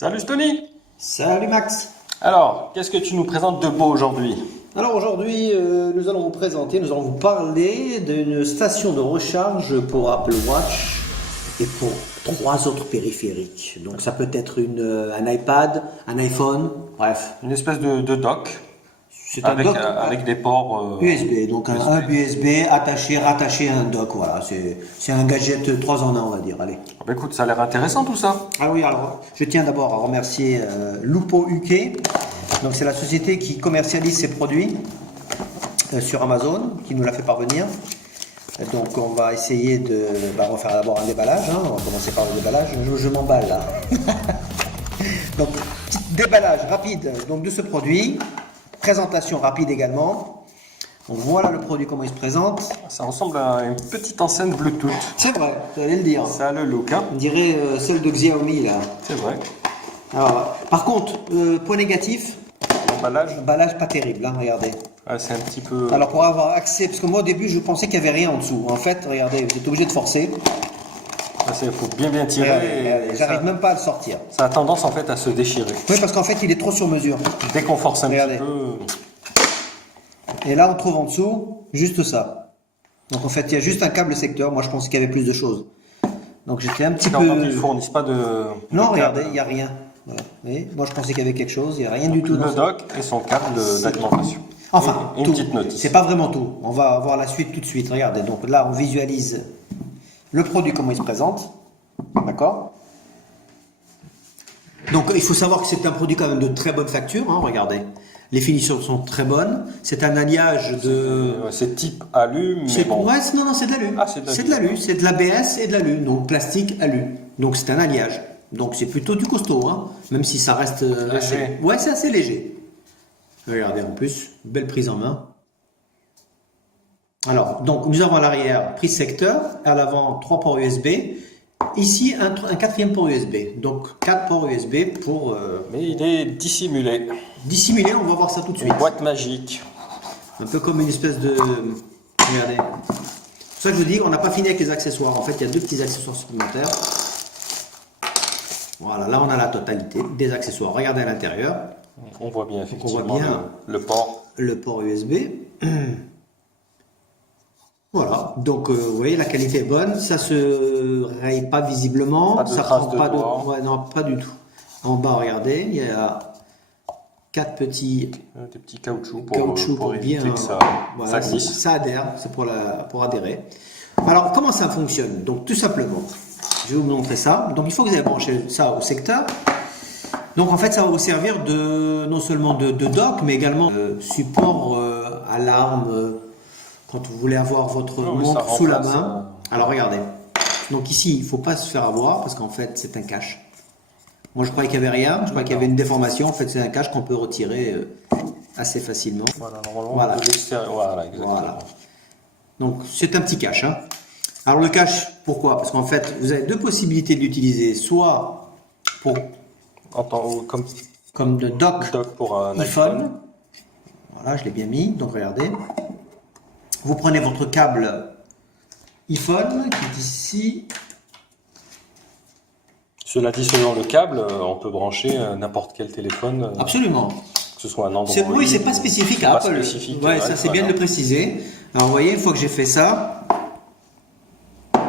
Salut Tony! Salut Max. Alors, qu'est-ce que tu nous présentes de beau aujourd'hui? Alors aujourd'hui, nous allons vous parler d'une station de recharge pour Apple Watch et pour 3 autres périphériques. Donc ça peut être un iPad, un iPhone, bref. Une espèce de dock C'est un avec, dock avec des ports USB, donc un USB. hub USB rattaché à un dock. Voilà, c'est un gadget 3 en 1, on va dire. Allez. Bah, écoute, ça a l'air intéressant tout ça. Ah oui, alors je tiens d'abord à remercier Lupo UK. Donc c'est la société qui commercialise ces produits sur Amazon, qui nous l'a fait parvenir. Donc on va essayer de... on va faire d'abord un déballage, hein. On va commencer par le déballage. Je m'emballe là. Donc petit déballage rapide donc, de ce produit. Présentation rapide également. Donc voilà le produit, comment il se présente. Ça ressemble à une petite enceinte Bluetooth. C'est vrai, j'allais le dire. Ça a le look, hein. On dirait celle de Xiaomi là. C'est vrai. Alors, par contre, point négatif, L'emballage, emballage pas terrible, hein, regardez. c'est un petit peu... Alors pour avoir accès, parce que moi au début je pensais qu'il n'y avait rien en dessous. En fait, regardez, vous êtes obligé de forcer. Il faut bien tirer. Regardez, Et j'arrive même pas à le sortir. ça a tendance en fait à se déchirer. Oui, parce qu'en fait il est trop sur mesure. Dès qu'on force un Regardez. petit peu... Et là on trouve en dessous juste ça. Donc en fait il y a juste un câble secteur. Moi je pensais qu'il y avait plus de choses. Donc j'étais un petit Non, peu... quand ils fournissent pas de... Non, de regardez, câble. il n'y a rien. Voilà. Vous voyez, moi je pensais qu'il y avait quelque chose, il n'y a rien du tout. Le dock et son câble d'alimentation. Enfin, Et une tout. petite notice. C'est pas vraiment tout. On va voir la suite tout de suite. Regardez, donc là on visualise le produit, comment il se présente. D'accord? Donc il faut savoir que c'est un produit quand même de très bonne facture, hein, regardez. Les finitions sont très bonnes. C'est un alliage de... C'est type alu, mais bon. Ouais, non, c'est de l'alu. Ah, c'est de l'alu. C'est de l'alu, c'est de l'ABS et de l'alu, donc plastique alu. Donc c'est un alliage. Donc c'est plutôt du costaud, hein, même si ça reste assez... Léger. Ouais, c'est assez léger. Regardez en plus, belle prise en main. Alors, donc nous avons à l'arrière prise secteur, à l'avant 3 ports USB. Ici, un 4e port USB. Donc 4 ports USB pour Mais il est dissimulé. dissimuler, on va voir ça tout de suite. Une boîte magique. Un peu comme une espèce de... Regardez. C'est ça que je vous dis, on n'a pas fini avec les accessoires. En fait, il y a 2 petits accessoires supplémentaires. Voilà, là on a la totalité des accessoires. Regardez à l'intérieur. On voit bien effectivement voit bien le port. Le port USB. Voilà, donc vous voyez, la qualité est bonne. Ça se raye pas visiblement. Pas de ça traces prend de pas doigts. Ouais, non, pas du tout. En bas, regardez, il y a 4 petits Des petits caoutchoucs caoutchouc pour éviter bien, que ça voilà, glisse. ça adhère, c'est pour adhérer. Alors comment ça fonctionne? Donc tout simplement, je vais vous montrer ça. Donc il faut que vous ayez branché ça au secteur. Donc en fait ça va vous servir de non seulement de dock, mais également de support alarme quand vous voulez avoir votre Ah oui, montre ça sous la remplace, main. Alors regardez. Donc ici il ne faut pas se faire avoir parce qu'en fait c'est un cache. Moi je croyais qu'il n'y avait rien, je croyais qu'il y avait une déformation. En fait c'est un cache qu'on peut retirer assez facilement. Voilà, normalement, Voilà. de l'extérieur. Voilà, exactement. Voilà. Donc c'est un petit cache, hein. Alors le cache, pourquoi? Parce qu'en fait, vous avez 2 possibilités de l'utiliser, soit pour, comme de dock Dock pour un iPhone. iPhone. Voilà, je l'ai bien mis. Donc regardez. Vous prenez votre câble iPhone qui est ici. Cela dit, selon le câble, on peut brancher n'importe quel téléphone, Absolument. que ce soit un Android. Oui, c'est pas spécifique c'est à pas Apple. spécifique, Ouais, ça c'est bien de le préciser. Alors vous voyez, une fois que j'ai fait ça,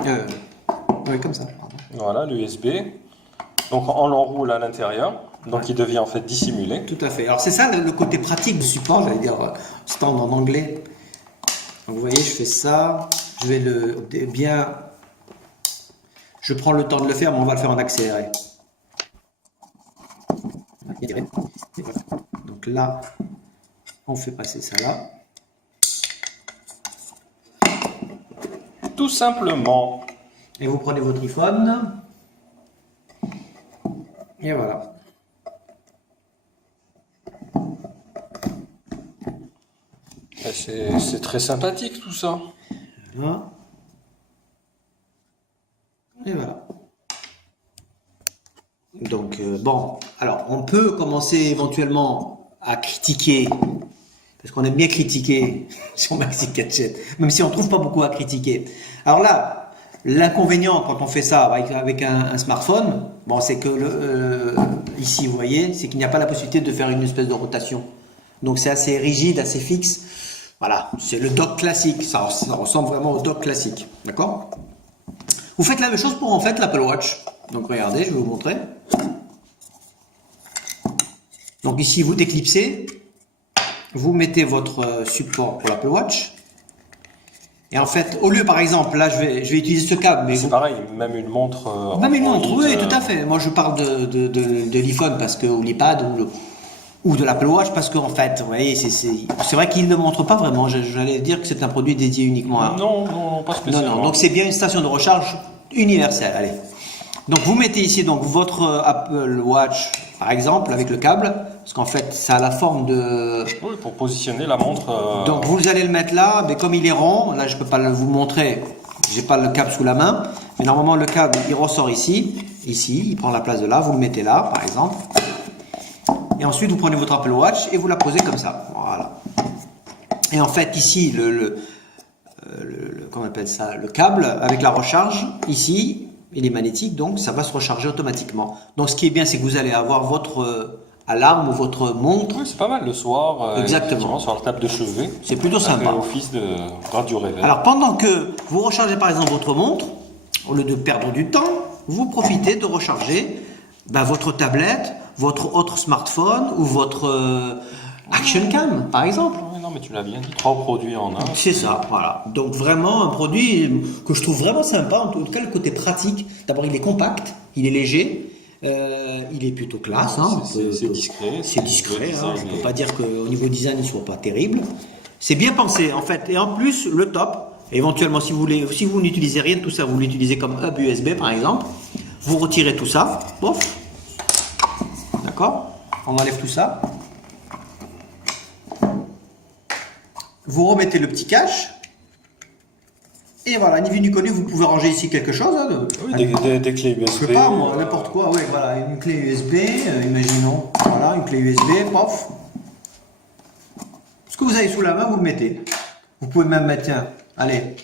oui, comme ça. Voilà, l'USB. Donc on l'enroule à l'intérieur, donc il devient en fait dissimulé. Tout à fait. Alors c'est ça le côté pratique du support, j'allais dire stand en anglais. Donc vous voyez, je fais ça, je vais bien, je prends le temps de le faire, mais on va le faire en accéléré. Donc là, on fait passer ça là. Tout simplement. Et vous prenez votre iPhone. Et voilà. C'est très sympathique tout ça. Voilà. Et voilà. Donc, bon, alors on peut commencer éventuellement à critiquer, parce qu'on aime bien critiquer sur Maxi Gadget, même si on ne trouve pas beaucoup à critiquer. Alors là, L'inconvénient quand on fait ça avec un smartphone, bon, c'est que ici, vous voyez, c'est qu'il n'y a pas la possibilité de faire une espèce de rotation. Donc c'est assez rigide, assez fixe. Voilà, c'est le dock classique. Ça ressemble vraiment au dock classique. D'accord? Vous faites la même chose pour en fait l'Apple Watch. Donc regardez, je vais vous montrer. Donc ici, vous déclipsez. Vous mettez votre support pour l'Apple Watch. Et en fait, au lieu, par exemple, là, je vais utiliser ce câble, mais C'est pareil, même une montre. même une montre, Android, oui, tout à fait. Moi, je parle de l'iPhone parce que, ou l'iPad, ou de l'Apple Watch parce qu'en fait, vous voyez, c'est vrai qu'il ne montre pas vraiment. J'allais dire que c'est un produit dédié uniquement à. Non, pas spécialement. Non. Donc c'est bien une station de recharge universelle. Allez. Donc vous mettez ici donc votre Apple Watch, par exemple, avec le câble, parce qu'en fait, ça a la forme de. Oui, pour positionner la montre. Donc vous allez le mettre là, mais comme il est rond, là je peux pas vous montrer, j'ai pas le câble sous la main, mais normalement le câble il ressort ici, il prend la place de là, vous le mettez là par exemple, et ensuite vous prenez votre Apple Watch et vous la posez comme ça, voilà. Et en fait ici comment on appelle ça, le câble avec la recharge ici, il est magnétique donc ça va se recharger automatiquement. Donc ce qui est bien c'est que vous allez avoir votre alarme ou votre montre. Oui, c'est pas mal le soir. Exactement. Sur la table de chevet. C'est plutôt sympa. Avec office de radio réveil. Alors pendant que vous rechargez par exemple votre montre, au lieu de perdre du temps, vous profitez de recharger votre tablette, votre autre smartphone ou votre Action Cam par exemple. Oui, non, mais tu l'as bien dit, 3 produits en un. C'est ça, voilà. Donc vraiment un produit que je trouve vraiment sympa, en tout cas le côté pratique. D'abord il est compact, il est léger. Il est plutôt classe, hein. C'est discret. C'est discret, hein. Je ne peux pas dire qu'au niveau design il ne soit pas terrible. C'est bien pensé en fait. Et en plus, le top, éventuellement si vous n'utilisez rien de tout ça, vous l'utilisez comme hub USB par exemple, vous retirez tout ça, bof. D'accord? On enlève tout ça. Vous remettez le petit cache. Et voilà, ni vu ni connu, vous pouvez ranger ici quelque chose. Hein, Oui, des clés USB. Je sais pas, moi, n'importe quoi. Oui, voilà, une clé USB, imaginons. Voilà, une clé USB, pof. Ce que vous avez sous la main, vous le mettez. Vous pouvez même mettre, tiens, allez,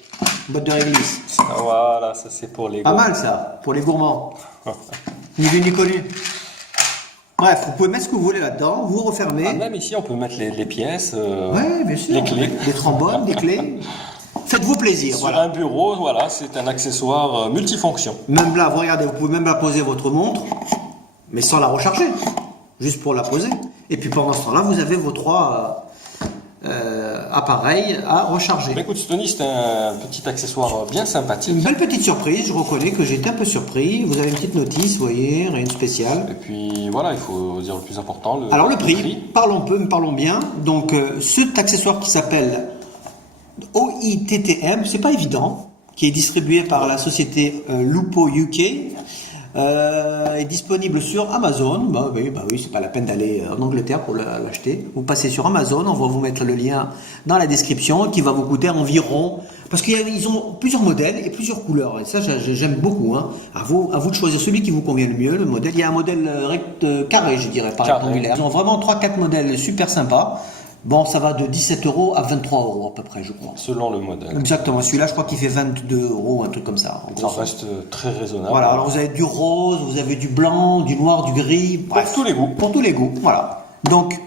une boîte de réglisse. Voilà, ça c'est pour les. Pas mal ça, pour les gourmands. Ni vu ni connu. Bref, vous pouvez mettre ce que vous voulez là-dedans, vous refermez. Même ici, on peut mettre les pièces. Oui, bien sûr. Les clés. Des trombones, des clés. Faites-vous plaisir. Sur voilà. un bureau, voilà, c'est un accessoire multifonction. Même là, vous regardez, vous pouvez même la poser votre montre, mais sans la recharger, juste pour la poser. Et puis pendant ce temps-là, vous avez vos 3 appareils à recharger. Mais écoute, Stony, c'est un petit accessoire bien sympathique. Une belle petite surprise, je reconnais que j'étais un peu surpris. Vous avez une petite notice, vous voyez, rien de spécial. Et puis voilà, il faut dire le plus important. Alors le prix, parlons bien. Donc cet accessoire qui s'appelle OITTM, c'est pas évident, qui est distribué par la société Lupo UK, est disponible sur Amazon. Bah oui, c'est pas la peine d'aller en Angleterre pour l'acheter. Vous passez sur Amazon, on va vous mettre le lien dans la description, qui va vous coûter environ, parce qu'ils ont plusieurs modèles et plusieurs couleurs. Et ça, j'aime beaucoup. Hein. À vous de choisir celui qui vous convient le mieux. Le modèle, il y a un modèle carré, je dirais, pas rectangulaire. Ils ont vraiment 3-4 modèles super sympas. Bon, ça va de 17 € à 23 € à peu près, je crois. Selon le modèle. Exactement. Celui-là, je crois qu'il fait 22 €, un truc comme ça. Ça reste très raisonnable. Voilà. Alors, vous avez du rose, vous avez du blanc, du noir, du gris. Pour tous les goûts. Pour tous les goûts. Voilà. Donc,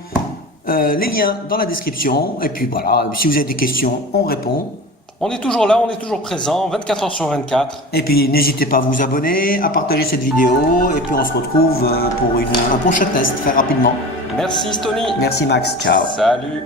les liens dans la description. Et puis voilà. Si vous avez des questions, on répond. On est toujours là, on est toujours présent, 24 heures sur 24. Et puis, n'hésitez pas à vous abonner, à partager cette vidéo. Et puis, on se retrouve pour un prochain test très rapidement. Merci Stony. Merci Max. Ciao. Salut.